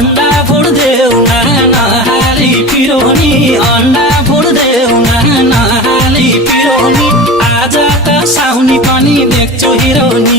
अंडा फोड्देऊ नहाली पिरोनी अंडा फोड्देऊ नहाली पिरोनी आज त साउनी पनि देख्छु हिरोनी